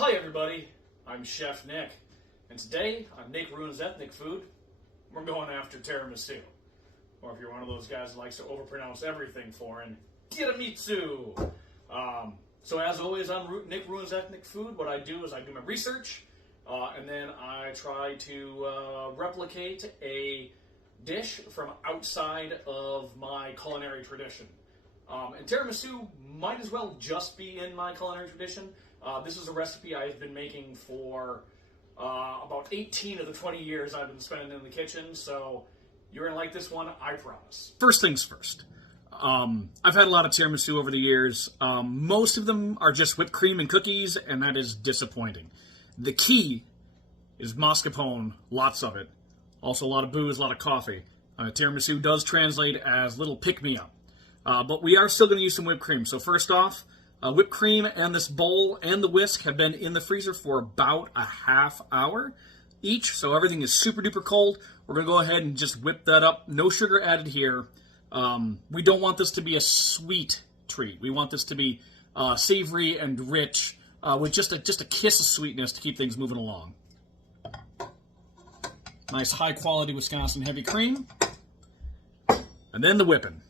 Hi everybody, I'm Chef Nick, and today on Nick Ruins Ethnic Food, we're going after tiramisu. Or if you're one of those guys that likes to overpronounce everything foreign, tiramisu. So as always on Nick Ruins Ethnic Food, what I do is I do my research, and then I try to replicate a dish from outside of my culinary tradition. And tiramisu might as well just be in my culinary tradition. This is a recipe I've been making for about 18 of the 20 years I've been spending in the kitchen, so you're going to like this one, I promise. First things first. I've had a lot of tiramisu over the years. Most of them are just whipped cream and cookies, and that is disappointing. The key is mascarpone, lots of it. Also a lot of booze, a lot of coffee. Tiramisu does translate as little pick-me-up. But we are still going to use some whipped cream. So first off, whipped cream and this bowl and the whisk have been in the freezer for about a half hour each. So everything is super duper cold. We're going to go ahead and just whip that up. No sugar added here. We don't want this to be a sweet treat. We want this to be savory and rich with just a kiss of sweetness to keep things moving along. Nice high quality Wisconsin heavy cream. And then the whipping.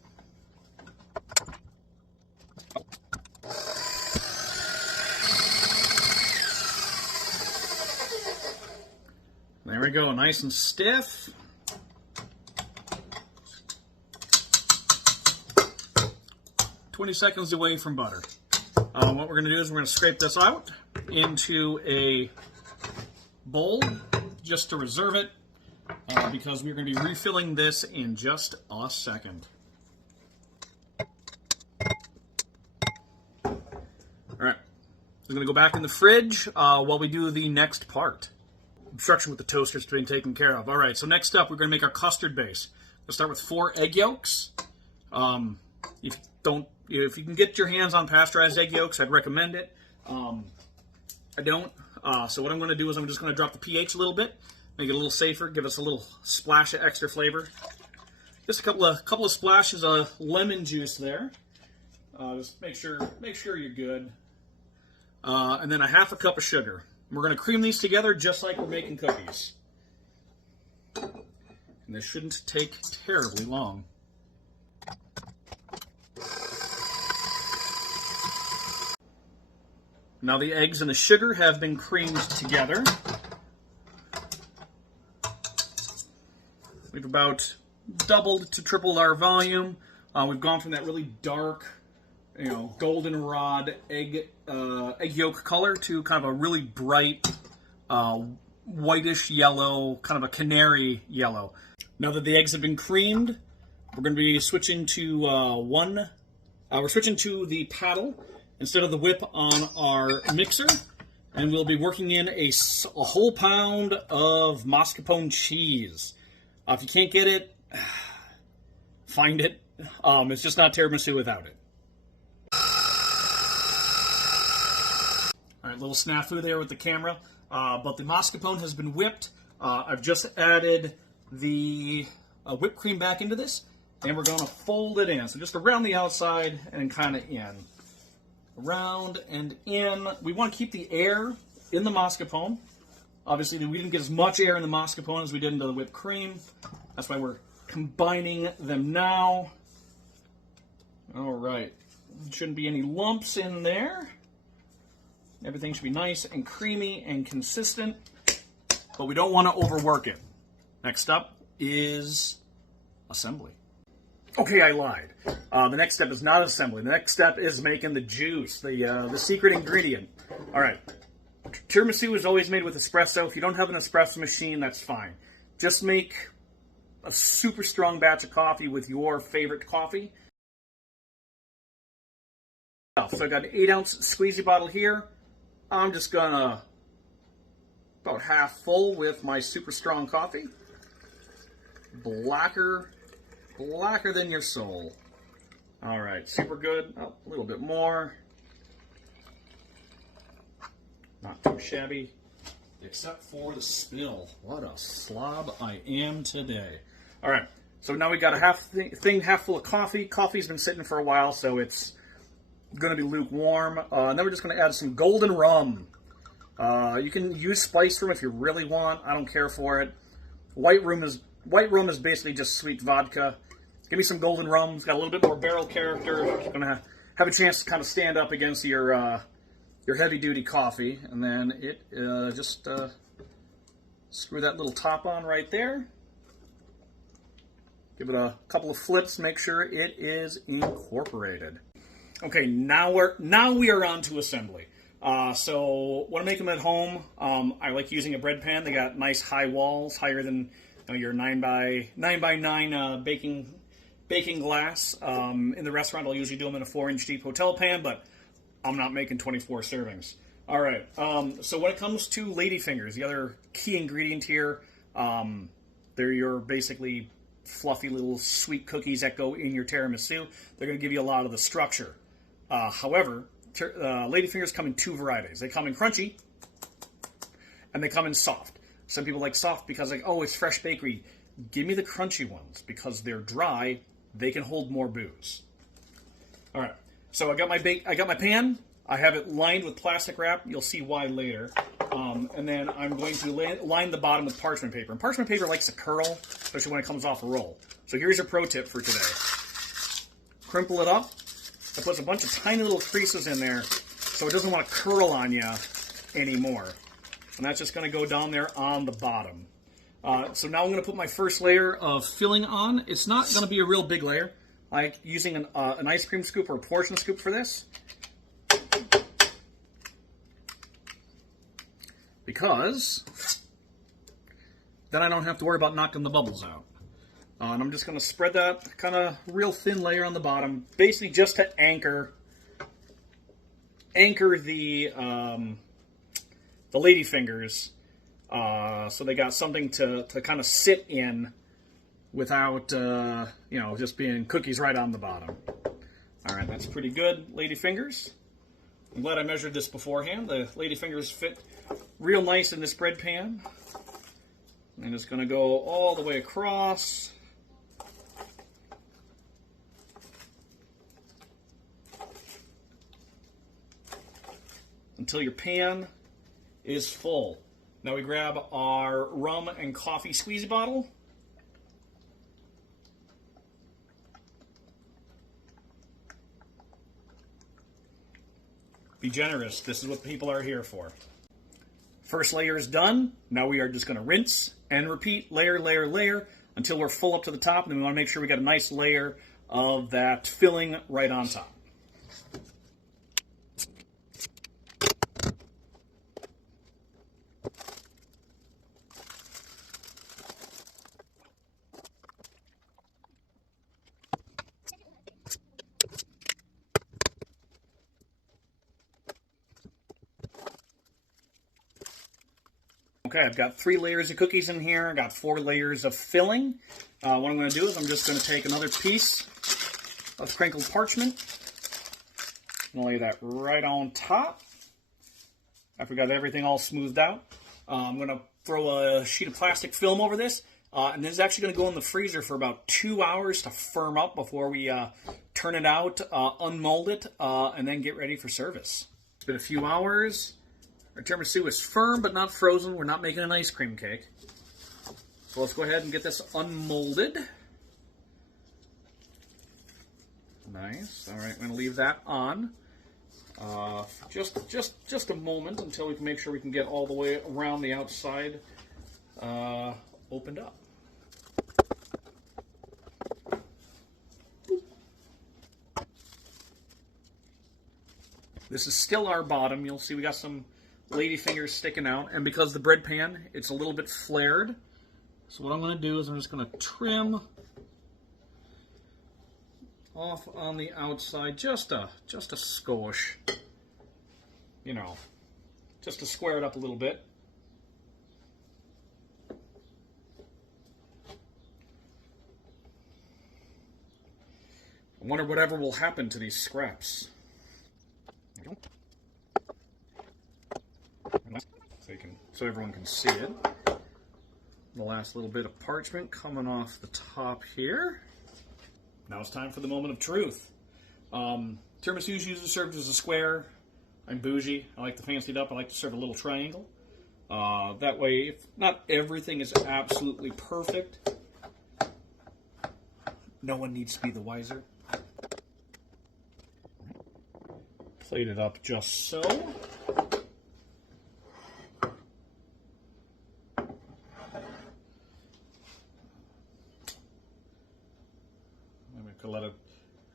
There we go, nice and stiff. "20 seconds away from butter." What we're going to do is we're going to scrape this out into a bowl just to reserve it because we're going to be refilling this in just a second. All right, I'm going to go back in the fridge while we do the next part. Instruction with the toaster's been taken care of. All right, so next up, we're going to make our custard base. We'll start with 4 egg yolks. If you can get your hands on pasteurized egg yolks, I'd recommend it. I don't. So what I'm going to do is I'm just going to drop the pH a little bit, make it a little safer, give us a little splash of extra flavor. Just a couple of splashes of lemon juice there. Just make sure you're good. And then a half a cup of sugar. We're going to cream these together just like we're making cookies. And this shouldn't take terribly long. Now the eggs and the sugar have been creamed together. We've about doubled to tripled our volume. We've gone from that really dark, goldenrod egg yolk color to kind of a really bright whitish yellow, kind of a canary yellow. Now that the eggs have been creamed, we're going to be switching to we're switching to the paddle instead of the whip on our mixer, and we'll be working in a whole pound of mascarpone cheese. If you can't get it, find it. It's just not tiramisu without it. All right, little snafu there with the camera, but the mascarpone has been whipped. I've just added the whipped cream back into this, and we're going to fold it in. So just around the outside and kind of in. Around and in. We want to keep the air in the mascarpone. Obviously, we didn't get as much air in the mascarpone as we did into the whipped cream. That's why we're combining them now. All right. There shouldn't be any lumps in there. Everything should be nice and creamy and consistent, but we don't want to overwork it. Next up is assembly. Okay, I lied. The next step is not assembly. The next step is making the juice, the secret ingredient. All right. Tiramisu is always made with espresso. If you don't have an espresso machine, that's fine. Just make a super strong batch of coffee with your favorite coffee. So I got an 8-ounce squeezy bottle here. I'm just gonna about half full with my super strong coffee. Blacker than your soul. All right, super good. Oh, a little bit more. Not too shabby, except for the spill. What a slob I am today. All right, so now we got a half full of coffee. Coffee's been sitting for a while, so it's going to be lukewarm. And then we're just going to add some Golden Rum. You can use spice rum if you really want. I don't care for it. White rum is basically just sweet vodka. Give me some golden rum. It's got a little bit more barrel character. It's gonna have a chance to kind of stand up against your heavy duty coffee, and then just screw that little top on right there. Give it a couple of flips. Make sure it is incorporated. Okay, now we are on to assembly. So when I make them at home, I like using a bread pan. They got nice high walls, higher than your 9 by 9 baking glass. In the restaurant, I'll usually do them in a 4-inch deep hotel pan, but I'm not making 24 servings. All right. So when it comes to ladyfingers, the other key ingredient here, they're your basically fluffy little sweet cookies that go in your tiramisu. They're going to give you a lot of the structure. However, ladyfingers come in 2 varieties. They come in crunchy, and they come in soft. Some people like soft because it's fresh bakery. Give me the crunchy ones because they're dry. They can hold more booze. All right. So I got my pan. I have it lined with plastic wrap. You'll see why later. And then I'm going to line the bottom with parchment paper. And parchment paper likes to curl, especially when it comes off a roll. So here's a pro tip for today. Crimple it up. It puts a bunch of tiny little creases in there so it doesn't want to curl on you anymore. And that's just going to go down there on the bottom. So now I'm going to put my first layer of filling on. It's not going to be a real big layer. I like using an ice cream scoop or a portion scoop for this. Because then I don't have to worry about knocking the bubbles out. And I'm just going to spread that kind of real thin layer on the bottom, basically just to anchor the ladyfingers, so they got something to kind of sit in without just being cookies right on the bottom. All right, that's pretty good, ladyfingers. I'm glad I measured this beforehand. The ladyfingers fit real nice in this bread pan. And it's going to go all the way across. Until your pan is full. Now we grab our rum and coffee squeeze bottle. Be generous. This is what people are here for. First layer is done. Now we are just going to rinse and repeat, layer, layer, layer, until we're full up to the top. And then we want to make sure we got a nice layer of that filling right on top. Okay, I've got 3 layers of cookies in here. I got 4 layers of filling. What I'm going to do is I'm just going to take another piece of crinkled parchment and lay that right on top. After we got everything all smoothed out, I'm going to throw a sheet of plastic film over this. And this is actually going to go in the freezer for about 2 hours to firm up before we turn it out, unmold it, and then get ready for service. It's been a few hours. Our tiramisu is firm but not frozen. We're not making an ice cream cake. So let's go ahead and get this unmolded. Nice. All right, I'm going to leave that on for just a moment until we can make sure we can get all the way around the outside opened up. This is still our bottom. You'll see we got some ladyfingers sticking out, and because the bread pan, it's a little bit flared. So what I'm going to do is I'm just going to trim off on the outside just a skosh, just to square it up a little bit. I wonder whatever will happen to these scraps. So everyone can see it. The last little bit of parchment coming off the top here. Now it's time for the moment of truth. Tiramisu is usually served as a square. I'm bougie. I like to fancy it up. I like to serve a little triangle. That way, if not everything is absolutely perfect, no one needs to be the wiser. Plate it up just so.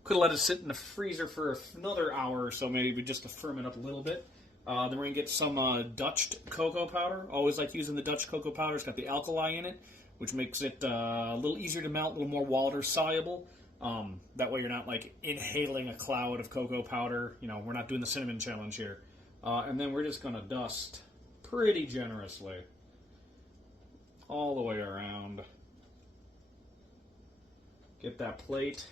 Could have let it sit in the freezer for another hour or so, maybe just to firm it up a little bit. Then we're going to get some Dutch cocoa powder. Always like using the Dutch cocoa powder. It's got the alkali in it, which makes it a little easier to melt, a little more water soluble. That way you're not like inhaling a cloud of cocoa powder. You know, we're not doing the cinnamon challenge here. And then we're just going to dust pretty generously all the way around. Get that plate.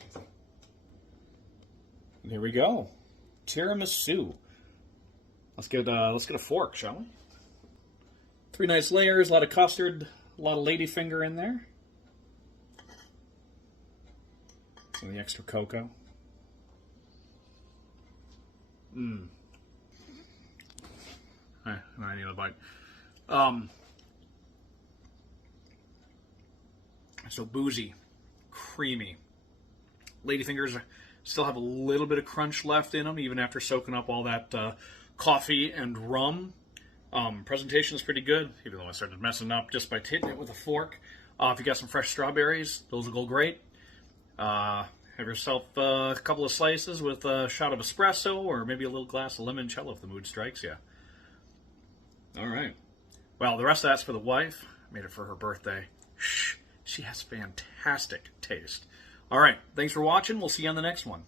And here we go. Tiramisu. Let's get a fork, shall we? 3 nice layers, a lot of custard, a lot of ladyfinger in there. Some of the extra cocoa. I need a bite. So boozy, creamy. Ladyfingers still have a little bit of crunch left in them, even after soaking up all that coffee and rum. Presentation is pretty good, even though I started messing up just by hitting it with a fork. If you got some fresh strawberries, those will go great. Have yourself a couple of slices with a shot of espresso, or maybe a little glass of limoncello if the mood strikes you. All right. Well, the rest of that's for the wife. I made it for her birthday. Shh, she has fantastic taste. All right. Thanks for watching. We'll see you on the next one.